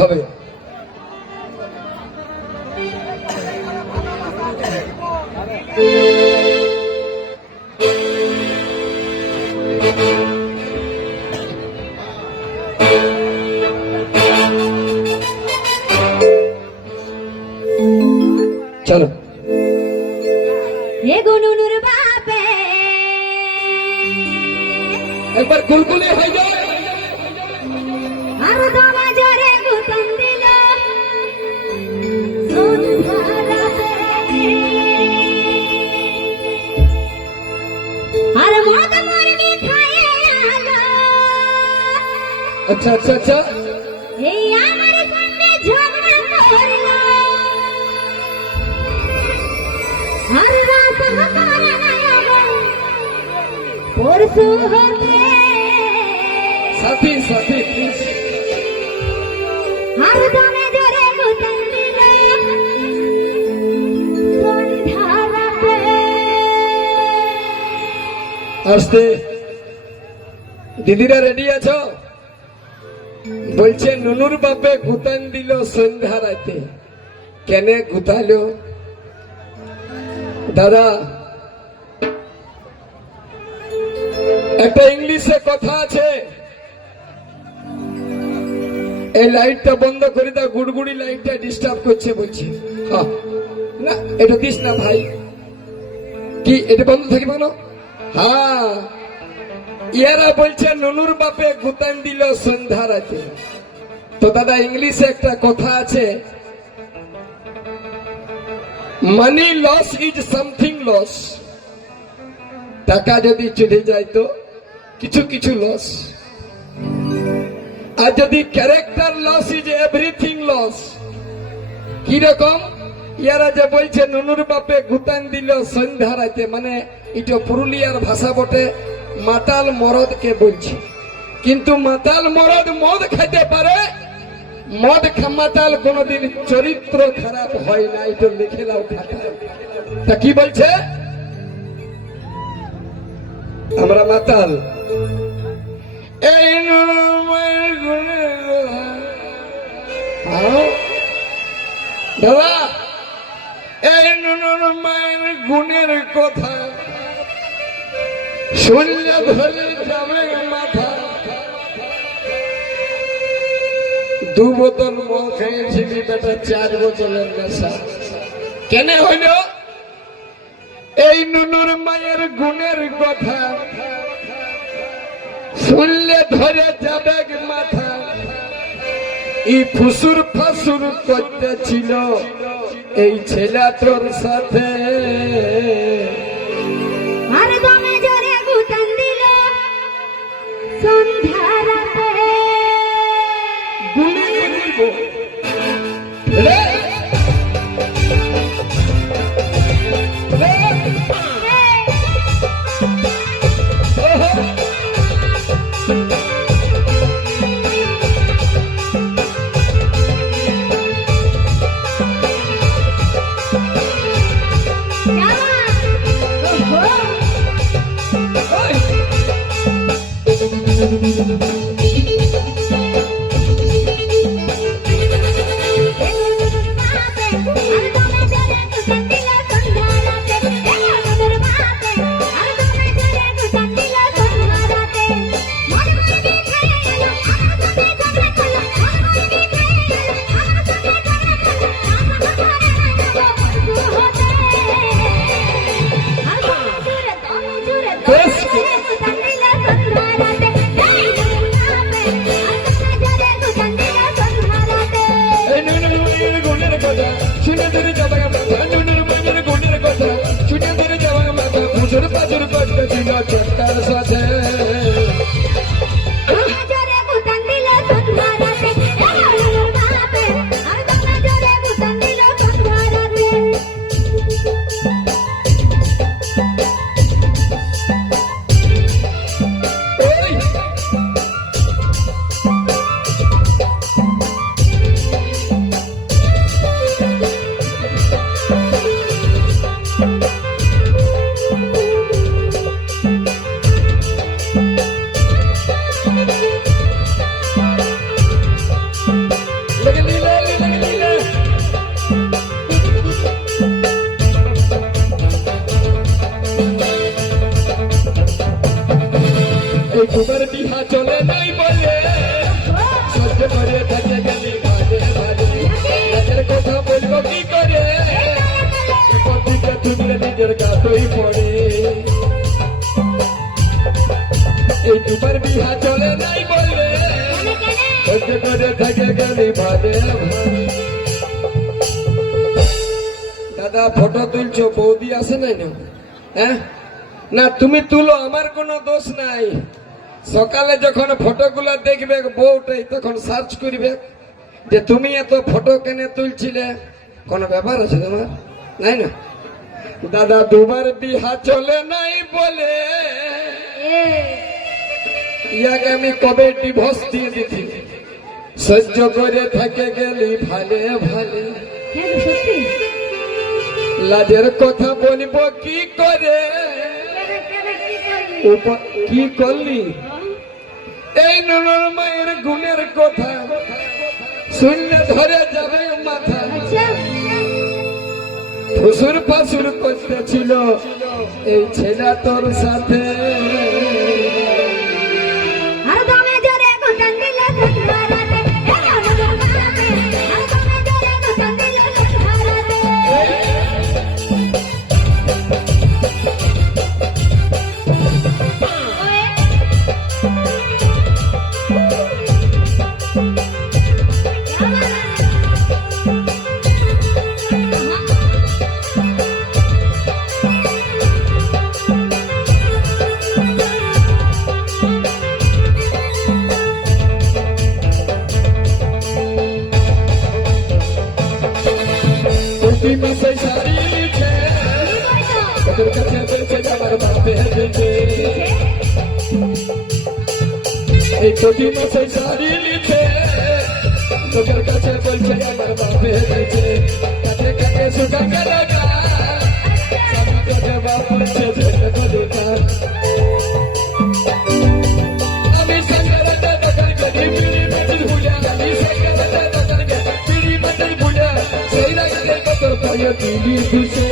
হবে। চলো একবার কুলকুলি হয়ে যায় আর তোমাজরে গুতন দিল আর মদ মরবি খায়ে আলো। আচ্ছা আচ্ছা আচ্ছা এই আমার সঙ্গে ঝগড়া করল আর রাত করে না পরশু হতে সাথী সাথী প্লিজ আর তুমি জরে গুতন দিল সন্ধ্যা রাতে। আসতে দিদিরা রেডি আছো? বলছে নুনুর বাপে গুতান দিল সন্ধ্যা রাতে। কেনে গুতালো দাদা? একটা ইংলিশে কথা আছে, এই লাইটটা বন্ধ করে দাও, গুড়গুড়ি লাইটটা ডিস্টার্ব করছে বলছে। হ্যাঁ না এটা দিস না ভাই, কি এটা বন্ধ থাকে বলো? হ্যাঁ ইয়ারা বলছে নুনুর বাপে গুতান দিল সন্ধ্যা রাতে। তো দাদা ইংলিশে একটা কথা আছে, money loss is something loss. টাকা যদি চলে যায় তো কিছু কিছু লস, আর যদি character loss is everything loss. কিরকম? ইয়ারা যে বলছে নুনুর বাপে গুতান দিল সন্ধ্যা রাতে, মানে এটা পুরুলিয়ার ভাষা বটে, মাতাল মরদকে বলছে। কিন্তু মাতাল মরদ মদ খাইতে পারে, মদ মাতাল কোনদিন চরিত্র খারাপ হয় না, এটা লিখে নাও খাতা। তা কি বলছে? আমরা মাতাল এই দাদা, এই নুনুর মায়ের গুণের কথা শুনলে ধরে যাবে মাথা। 2 বোতল মদ খেয়েছিলি বেটা, 4 বোতলের নেশা কেন হইল? এই নুনুর মায়ের গুণের কথা শুনলে ধরে যাবে মাথা। ই ফুসুর ফাসুর করতেছিল এই ছেলে তোর সাথে। আর তুমি জরে গুতন দিল সন্ধ্যা রাতে। গুলি দিব রে রে। থাকে গেলি ভাজে ভাজে লাজের কথা বলবো কি করে পত্রিকা তুললে নিজের গাতই পড়ে এই দুবার বিহা চলে নাই বললে সহ্য করে থাকে গেলি ভাজে ভাজে দাদা ফটো তুলছো বৌদি আসে নাই না হ্যাঁ না তুমি তুলো আমার কোনো দোষ নাই সকালে যখন ফটোগুলো দেখবে বউটাই তখন সার্চ করবে যে তুমি এত ফটো কেন তুলছিলে কোনো ব্যাপার আছে তোমার নাই না দাদা দুবার বিহা চলে নাই বলে ইয়াকে আমি কবে ডিভোর্স দিয়ে দিছি সহ্য করে থাকে গেলি ভালে ভালে হ্যাঁ গো, সত্যি লাজের কথা বলবো কি করে কি করলি এই নুনুর মায়ের গুণের কথা শুনলে ধরে যাবে মাথা আচ্ছা ফুসুর ফাসুর করতেছিল এই ছেলে তোর সাথে আর দমে জোরে গুতান দিল সন্ধ্যারাতে আর দমে জোরে গুতান দিল প্রতি মাসে শাড়ি লিখে তোর কাছে বলছে আমার বাপে দিতে এই প্রতি মাসে শাড়ি লিখে তোর কাছে বলছে আমার বাপে দিতে কাছে কাছে সুখা গেলে স্বামী কাছে বাপ বলছে ছেলে বলুকা আমি সঙ্গরাতে দখল করি পিড়ি মেটির ভুলিয়া আমি সঙ্গরাতে দখল করি পিড়ি মেটির ভুলিয়া সেই রাখতে কত পায় দিলি দুসে